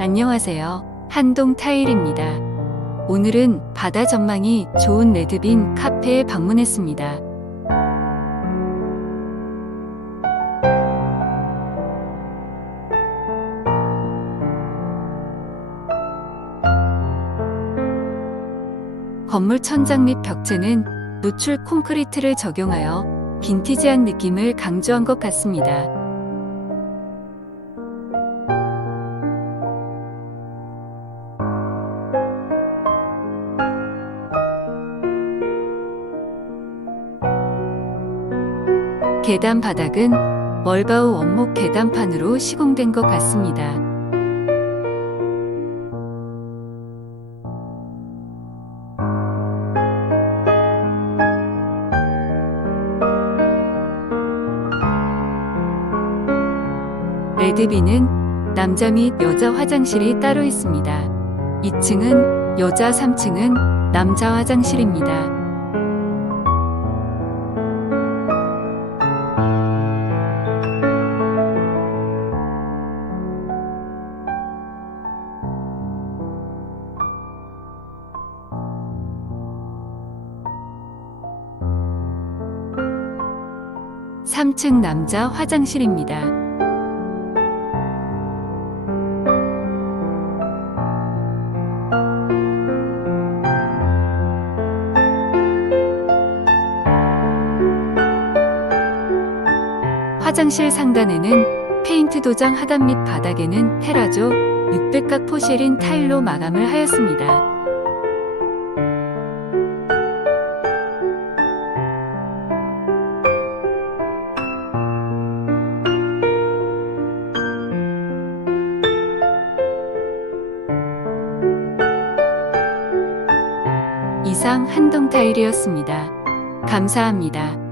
안녕하세요. 한동 타일입니다. 오늘은 바다 전망이 좋은 레드빈 카페에 방문했습니다. 건물 천장 및 벽체는 노출 콘크리트를 적용하여 빈티지한 느낌을 강조한 것 같습니다. 계단 바닥은 멀바우 원목 계단판으로 시공된 것 같습니다. 레드빈은 남자 및 여자 화장실이 따로 있습니다. 2층은 여자 3층은 남자 화장실입니다. 삼층 남자 화장실입니다. 화장실 상단에는 페인트 도장 하단 및 바닥에는 테라조 600각 포쉐린 타일로 마감을 하였습니다. 이상 한동 타일이었습니다. 감사합니다.